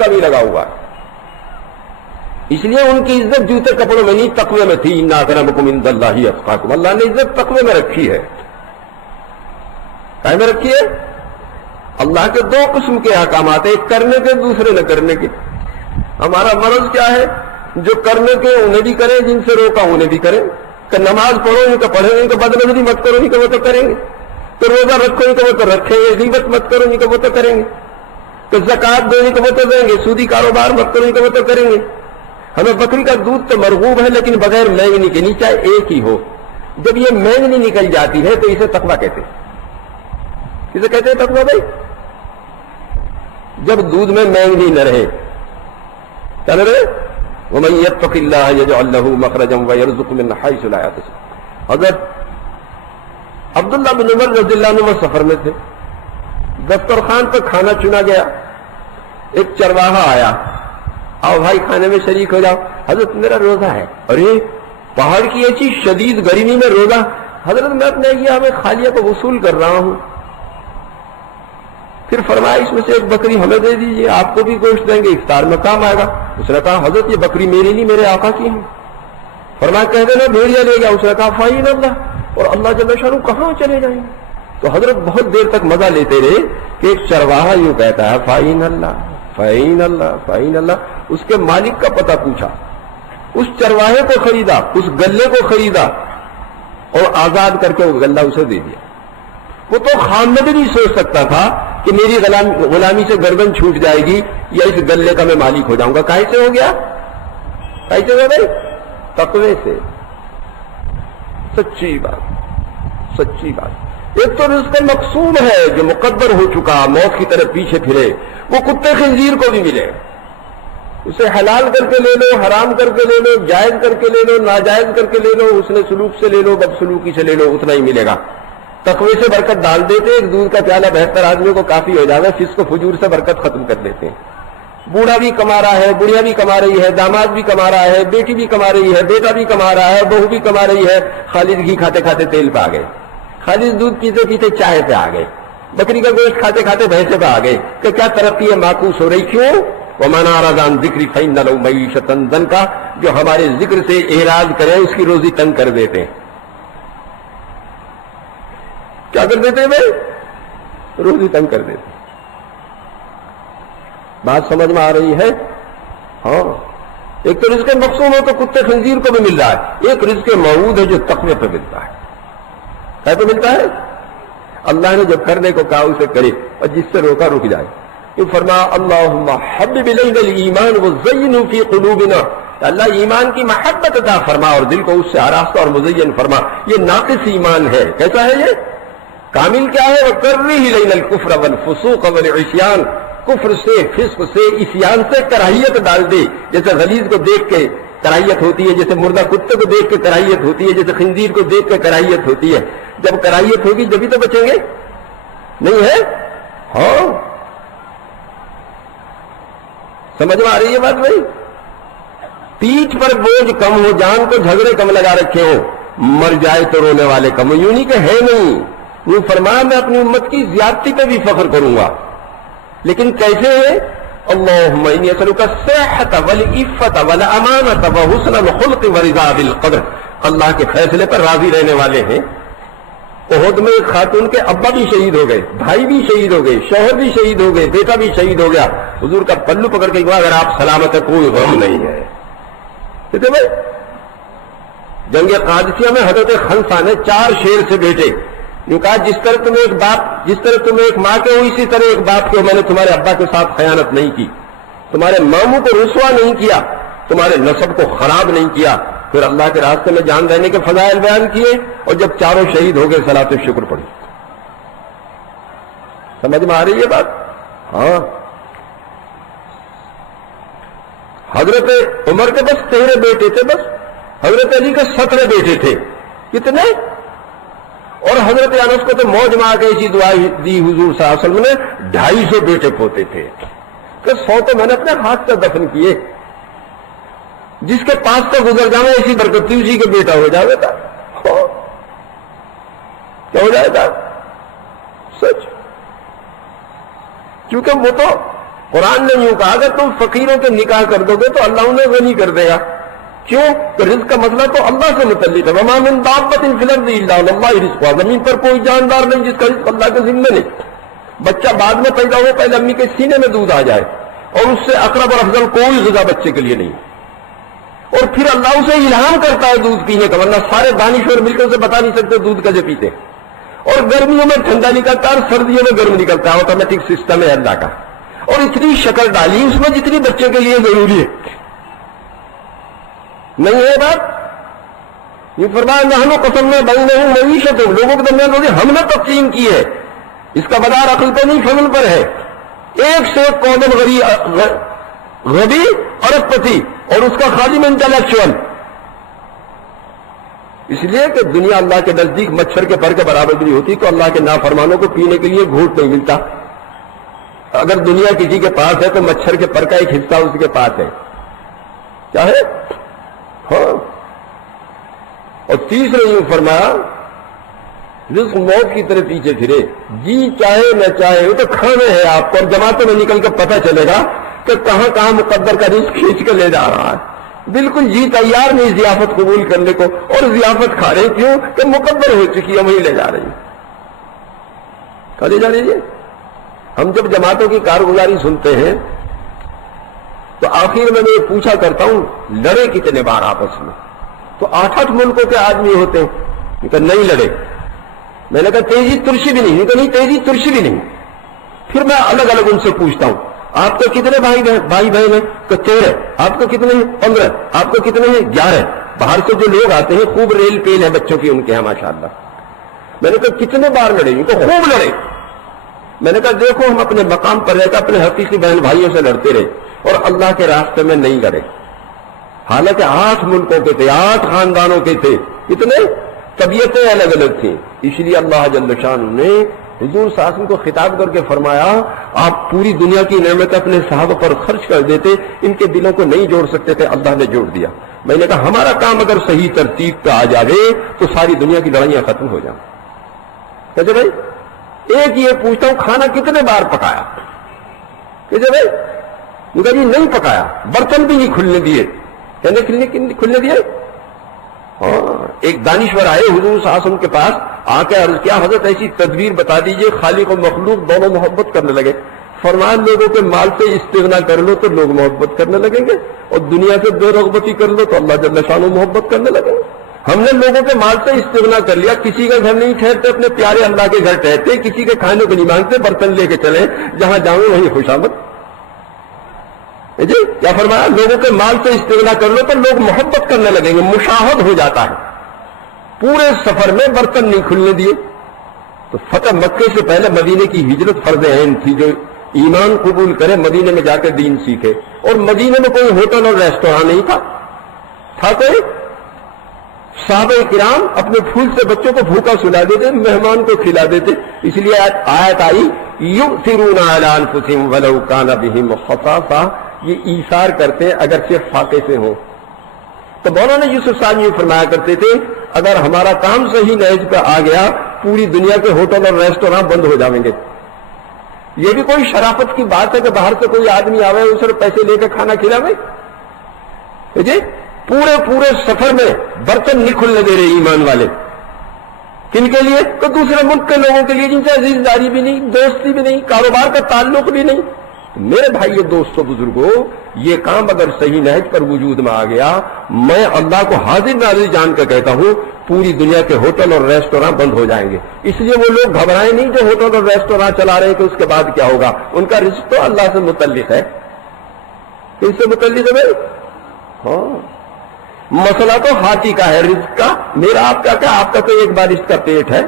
کا بھی لگا ہوا ہے. اس لیے ان کی عزت جوتے کپڑوں میں نہیں تقوی میں تھی. اِنَّ أَكْرَمَكُمْ عِندَ اللَّهِ أَتْقَاكُمْ. اللہ نے عزت تقوی میں رکھی ہے. کائے میں رکھی ہے؟ اللہ کے دو قسم کے احکامات ہیں، ایک کرنے کے دوسرے نہ کرنے کے. ہمارا مرض کیا ہے؟ جو کرنے کے انہیں بھی کریں، جن سے روکا انہیں بھی کریں. کہ نماز پڑھو ان کو پڑھیں، ان کو بدنظری مت کرو ان کو وہ تو کریں گے. تو روزہ رکھو ان کو وہ تو رکھیں گے. غیبت مت کرو ان کو وہ تو کریں گے. تو زکوٰۃ دو ان کو وہ تو دیں گے. سودی کاروبار مت کرو ان کو وہ تو کریں گے. ہمیں بکری کا دودھ تو مرغوب ہے لیکن بغیر مینگنی کے نہیں، چاہے ایک ہی ہو. جب یہ مینگنی نکل جاتی ہے تو اسے تقویٰ کہتے ہیں. کسے کہتے ہیں تقویٰ بھائی؟ جب دودھ میں مینگنی نہ رہے. کیا نہ رہے؟ وَمَن يَتَّقِ اللَّهَ يَجْعَل لَّهُ مَخْرَجًا وَيَرْزُقْهُ مِنْ حَيْثُ لَا يَحْتَسِبُ. حضرت عبداللہ بن عمر رضی اللہ عنہ سفر میں تھے. دسترخوان پر کھانا چنا گیا. ایک چرواہا آیا، آؤ بھائی کھانے میں شریک ہو جاؤ. حضرت میرا روزہ ہے. ارے پہاڑ کی ایسی شدید گرمی میں روزہ؟ حضرت میں اپنے یہ میں خالیہ کو وصول کر رہا ہوں. پھر فرمایا اس میں سے ایک بکری ہمیں دے دیجیے، آپ کو بھی گوشت دیں گے، افطار میں کام آئے گا. اس نے کہا حضرت یہ بکری میری نہیں میرے آقا کی ہے. فرمایا کہہ دینا بھیڑیا لے گیا. اس نے کہا فائن اللہ. اور اللہ جل شانہ کہاں چلے جائیں گے؟ تو حضرت بہت دیر تک مزہ لیتے رہے کہ ایک چرواہا یوں کہتا ہے فائن اللہ فائن اللہ فائن اللہ. اس کے مالک کا پتہ پوچھا، اس چرواہے کو خریدا، اس گلے کو خریدا اور آزاد کر کے وہ گلہ اسے دے دیا. وہ تو خان میں بھی نہیں سوچ سکتا تھا کہ میری غلامی سے گردن چھوٹ جائے گی یا اس گلے کا میں مالک ہو جاؤں گا. کہاں سے ہو گیا؟ کہاں سے ہو گئی؟ تقوی سے. سچی بات، سچی بات. ایک تو رزق مقسوم ہے جو مقدر ہو چکا، موت کی طرف پیچھے پھرے، وہ کتے خنزیر کو بھی ملے. اسے حلال کر کے لے لو، حرام کر کے لے لو، جائز کر کے لے لو، ناجائز کر کے لے لو، حسن سلوک سے لے لو، بدسلوکی سے لے لو، اتنا ہی ملے گا. تقوی سے برکت ڈال دیتے، ایک دودھ کا پیالہ 72 آدمیوں کو کافی ہو جائے گا. فسق و فجور سے برکت ختم کر دیتے ہیں. بوڑھا بھی کما رہا ہے، بڑھیا بھی کما رہی ہے، داماد بھی کما رہا ہے، بیٹی بھی کما رہی ہے، بیٹا بھی کما رہا ہے، بہو بھی کما رہی ہے. خالد گھی کھاتے کھاتے تیل پہ آ گئے، خالد دودھ پیتے پیتے چائے پہ آ گئے، بکری کا گوشت کھاتے کھاتے بھینسے پہ آ گئے. کہ کیا ترقی ہے معکوس ہو رہی؟ کیوں؟ وَمَنْ أَعْرَضَ عَنْ ذِكْرِي فَإِنَّ لَهُ مَعِيشَةً ضَنْكًا. جو ہمارے ذکر سے اعراض کرے اس کی روزی تنگ کر دیتے ہیں. کیا کر دیتے ہیں بھائی؟ روزی تنگ کر دیتے. بات سمجھ میں آ رہی ہے؟ ہاں. ایک تو رزق مقسوم ہو تو کتے خنزیر کو بھی مل رہا ہے، ایک رزق موعود ہے جو تقوی پہ ملتا ہے. کیا پہ ملتا ہے؟ اللہ نے جو کرنے کو کہا اسے کرے اور جس سے روکا رک جائے. یہ فرمایا اللہم حبب الینا الایمان وزینہ فی قلوبنا. اللہ ایمان کی محبت عطا فرما اور دل کو اس سے آراستہ اور مزین فرما. یہ ناقص ایمان ہے. کیسا ہے یہ؟ کامل کیا ہے؟ وَكَرِّهْ إِلَيْنَا الْكُفْرَ وَالْفُسُوقَ وَالْعِصْيَانَ. کفر سے، فسق سے، عصیان سے کراہیت ڈال دے. جیسے غلیظ کو دیکھ کے کراہیت ہوتی ہے، جیسے مردہ کتے کو دیکھ کے کراہیت ہوتی ہے، جیسے خنزیر کو دیکھ کے کراہیت ہوتی ہے. جب کراہیت ہوگی جبھی تو بچیں گے. نہیں ہے؟ ہاں. سمجھ میں آ رہی ہے بات بھائی؟ پیٹھ پر بوجھ کم ہو، جان کو جھگڑے کم لگا رکھے ہو، مر جائے تو رونے والے کم. یوں نہیں کہ ہے نہیں. وہ فرمایا میں اپنی امت کی زیادتی پہ بھی فخر کروں گا. لیکن کیسے ہے؟ اللہم انی اسألک الصحۃ والعفۃ والامانۃ وحسن الخلق ورضا بالقدر. اللہ کے فیصلے پر راضی رہنے والے ہیں. احد میں ایک خاتون کے ابا بھی شہید ہو گئے، بھائی بھی شہید ہو گئے، شوہر بھی شہید ہو گئے، بیٹا بھی شہید ہو گیا. حضور کا پلو پکڑ کے کہا اگر آپ سلامت ہیں کوئی غم نہیں ہے. ٹھیک ہے بھائی؟ جنگ قادسیہ میں حضرت خنسا نے 4 شیر سے بیٹے یوں کہا جس طرح تم ایک ماں کے ہو اسی طرح ایک باپ کے ہو. میں نے تمہارے ابا کے ساتھ خیانت نہیں کی، تمہارے ماموں کو رسوا نہیں کیا، تمہارے نسب کو خراب نہیں کیا. پھر اللہ کے راستے میں جان دینے کے فضائل بیان کیے اور جب چاروں شہید ہو گئے صلاۃ الشکر پڑھی. سمجھ میں آ رہی ہے بات؟ ہاں. حضرت عمر کے بس 13 بیٹے تھے، بس. حضرت علی کے 17 بیٹے تھے. کتنے؟ اور حضرت انس کو تو موج میں آ کے ایسی دعا دی حضور صلی اللہ علیہ وسلم نے 250 بیٹے پوتے تھے کہ 100 تو میں نے اپنے ہاتھ سے دفن کیے. جس کے پاس سے گزر جانا اسی برکت تھی اسی کے بیٹا ہو جائے گا. کیا ہو جائے گا؟ سچ. کیونکہ وہ تو قرآن نے یوں کہا کہ تم فقیروں کے نکاح کر دو گے تو اللہ انہیں غنی کر دے گا. کیوں کہ رزق کا مسئلہ تو اللہ سے متعلق ہے. وما من دابۃ فی الارض الا علی اللہ رزقها, زمین پر کوئی جاندار نہیں جس کا رزق اللہ کے ذمہ نہیں. بچہ بعد میں پیدا ہو, پہلے امی کے سینے میں دودھ آ جائے, اور اس سے اقرب اور افضل کوئی غذا بچے کے لیے نہیں. اور پھر اللہ اسے الہام کرتا ہے دودھ پینے کا, ورنہ سارے دانشور مل کر اسے بتا نہیں سکتے دودھ کیسے پیتے. اور گرمیوں میں ٹھنڈا نکلتا ہے اور سردیوں میں گرم نکلتا ہے, آٹومیٹک سسٹم ہے اللہ کا. اور اتنی شکل ڈالی اس میں جتنی بچے کے لیے ضروری ہے. نہیں ہے بات. یہ فرمایا نحن قسمنا بینہم معیشتہم, لوگوں کے درمیان روزی ہم نے تقسیم کی ہے. اس کا مدار عقل پہ نہیں فضل پر ہے. ایک سے ایک قوم غبی ارب پتی اور اس کا خادم انٹلیکچوئل. اس لیے کہ دنیا اللہ کے نزدیک مچھر کے پر کے برابر بھی نہیں ہوتی, تو اللہ کے نافرمانوں کو پینے کے لیے گھونٹ نہیں ملتا. اگر دنیا کسی کے پاس ہے تو مچھر کے پر کا ایک حصہ اس کے پاس ہے. کیا ہے؟ ہاں. اور تیسرے یوں فرمایا رزق موت کی طرف پیچھے پھرے, جی چاہے نہ چاہے وہ تو کھانے ہیں آپ کو, اور جماعتوں میں نکل کر پتہ چلے گا کہ کہاں کہاں مقدر کا رزق کھینچ کر لے جا رہا ہے. بالکل جی تیار نہیں ضیافت قبول کرنے کو, اور ضیافت کھا رہے کیوں کہ مقدر ہو چکی ہے, وہیں لے جا رہی ہے. کہاں لے جا رہی ہے؟ ہم جب جماعتوں کی کارگزاری سنتے ہیں تو آخر میں یہ پوچھا کرتا ہوں لڑے کتنے بار آپس میں؟ تو 8 ملکوں کے آدمی ہوتے ہیں کہ نہیں لڑے. میں نے کہا تیزی ترشی بھی نہیں, تو نہیں تیزی ترشی بھی نہیں. پھر میں الگ الگ ان سے پوچھتا ہوں آپ کو کتنے بھائی بہن ہیں؟ کہ 13. آپ کو کتنے ہیں؟ 15. آپ کو کتنے ہیں؟ 11. باہر سے جو لوگ آتے ہیں خوب ریل پیل ہے بچوں کی ان کے یہاں ماشاءاللہ. میں نے کہا کتنے بار لڑے؟ تو خوب لڑے. میں نے کہا دیکھو ہم اپنے مقام پر رہ کر اپنے حقیقی بہن بھائیوں سے لڑتے رہے اور اللہ کے راستے میں نہیں لڑے. حالانکہ 8 ملکوں کے تھے, 8 خاندانوں کے تھے, اتنے طبیعتیں الگ الگ تھیں. اس لیے اللہ جل شانہ نے حضور صلی اللہ علیہ وسلم کو خطاب کر کے فرمایا آپ پوری دنیا کی نعمت اپنے صحابہ پر خرچ کر دیتے, ان کے دلوں کو نہیں جوڑ سکتے تھے, اللہ نے جوڑ دیا. میں نے کہا ہمارا کام اگر صحیح ترتیب پہ آ جائے تو ساری دنیا کی لڑائیاں ختم ہو جائیں. کہتے بھائی ایک یہ پوچھتا ہوں کھانا کتنے بار پکایا؟ کہتے بھائی مجھے جی نہیں پکایا, برتن بھی نہیں کھلنے دیے. کہنے کھلنے دیے؟ ایک دانشور آئے حضور صلی اللہ علیہ وسلم کے پاس, آ کے عرض کیا حضرت ایسی تدبیر بتا دیجئے خالق و مخلوق دونوں محبت کرنے لگے. فرمایا لوگوں کے مال سے استغنا کر لو تو لوگ محبت کرنے لگیں گے, اور دنیا سے بے رغبتی کر لو تو اللہ جل شانہ محبت کرنے لگیں گے. ہم نے لوگوں کے مال سے استغنا کر لیا, کسی کا گھر نہیں ٹھہرتے, اپنے پیارے اللہ کے گھر ٹھہرتے, کسی کے کھانے کو نہیں مانگتے, برتن لے کے چلے جہاں جاؤں وہیں خوشامد. جی کیا فرمایا لوگوں کے مال سے استغنا کر لو تو لوگ محبت کرنے لگیں گے. مشاہد ہو جاتا ہے. پورے سفر میں برتن نہیں کھلنے دیے. تو فتح مکے سے پہلے مدینے کی ہجرت فرض عین تھی, جو ایمان قبول کرے مدینے میں جا کے دین سیکھے. اور مدینے میں کوئی ہوٹل اور ریسٹوراں نہیں تھا کوئی. صحابہ کرام اپنے پھول سے بچوں کو بھوکا سلا دیتے, مہمان کو کھلا دیتے. اس لیے آیت آئی یؤثرون علی انفسہم ولو کان بہم خصاصہ, یہ ایثار کرتے ہیں اگرچہ فاقے سے ہوں. تو مولانا یوسف صاحب یہ فرمایا کرتے تھے اگر ہمارا کام صحیح نہج پہ آ گیا پوری دنیا کے ہوٹل اور ریسٹوراں بند ہو جائیں گے. یہ بھی کوئی شرافت کی بات ہے کہ باہر سے کوئی آدمی آوے اسے پیسے لے کے کھانا کھلاوے. جی پورے سفر میں برتن نہیں کھلنے دے رہے ایمان والے. کن کے لیے؟ تو دوسرے ملک کے لوگوں کے لیے جن سے عزیزداری بھی نہیں, دوستی بھی نہیں, کاروبار کا تعلق بھی نہیں. میرے بھائی دوستوں بزرگوں, یہ کام اگر صحیح نہج پر وجود میں آ گیا, میں اللہ کو حاضر ناظر جان کر کہتا ہوں پوری دنیا کے ہوٹل اور ریسٹوراں بند ہو جائیں گے. اس لیے وہ لوگ گھبرائیں نہیں جو ہوٹل اور ریسٹوراں چلا رہے ہیں کہ اس کے بعد کیا ہوگا. ان کا رزق تو اللہ سے متعلق ہے. کس سے متعلق ہے بھائی؟ ہاں مسئلہ تو ہاتھی کا ہے رزق کا. میرا آپ کا کیا, آپ کا تو ایک بار اس کا پیٹ ہے.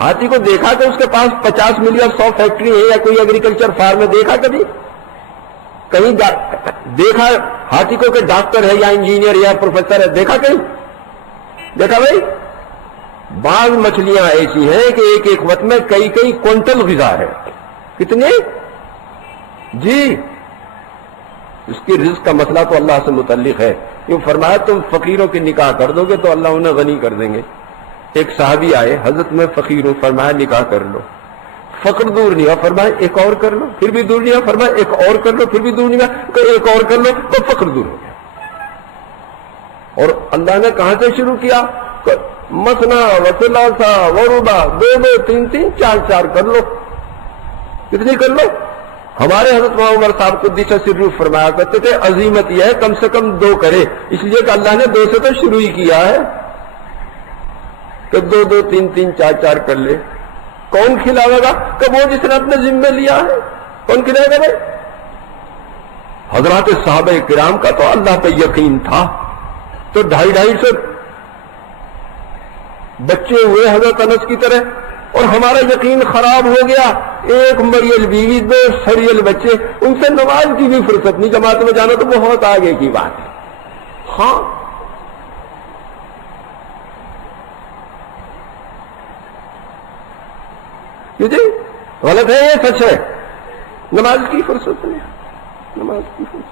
ہاتھی کو دیکھا کہ اس کے پاس 50 مل یا 100 فیکٹری ہے یا کوئی ایگریکلچر فارم ہے؟ دیکھا کبھی؟ کہیں دیکھا ہاتھی کو کہ ڈاکٹر ہے یا انجینئر یا پروفیسر ہے؟ دیکھا کہیں؟ دیکھا بھائی؟ بعض مچھلیاں ایسی ہیں کہ ایک وقت میں کئی کوئنٹل غذا ہے. کتنے؟ جی اس کی رزق کا مسئلہ تو اللہ سے متعلق ہے. کیوں فرمایا تم فقیروں کے نکاح کر دو گے تو اللہ انہیں غنی کر دیں گے. ایک صحابی آئے, حضرت میں فقیر ہوں, فرمایا نکاح کر لو. فقر دور نہیں ہوا، فرمایا ایک اور کر لو، پھر بھی دور نہیں ہوا، فرمایا ایک اور کر لو، پھر بھی دور نہیں ہوا، کہ ایک اور کر لو تو فقر دور ہو گیا۔ اور اللہ نے کہاں سے شروع کیا؟ مسنا وثلاثا وربا، دو دو تین تین چار چار کر لو، کتنی کر لو؟ ہمارے حضرت عمر صاحب کو قدس سرہ فرمایا کرتے تھے عظیمت یہ ہے کم سے کم دو کرے، اس لیے کہ اللہ نے دو سے تو شروع ہی کیا ہے، کہ دو دو تین تین چار چار کر لے۔ کون کھلاوے گا؟ کہ وہ جس نے اپنے ذمہ لیا ہے۔ کون کھلائے گا بھائی؟ حضرات صحابہ کرام کا تو اللہ پہ یقین تھا، تو 250 بچے ہوئے حضرت انس کی طرح، اور ہمارا یقین خراب ہو گیا، ایک مریل بیوی، دو سریل بچے، ان سے نماز کی بھی فرصت نہیں، جماعت میں جانا تو بہت آگے کی بات ہے۔ ہاں جی غلط ہے، یہ سچ ہے، نماز کی فرصت نہیں، نماز کی فرصت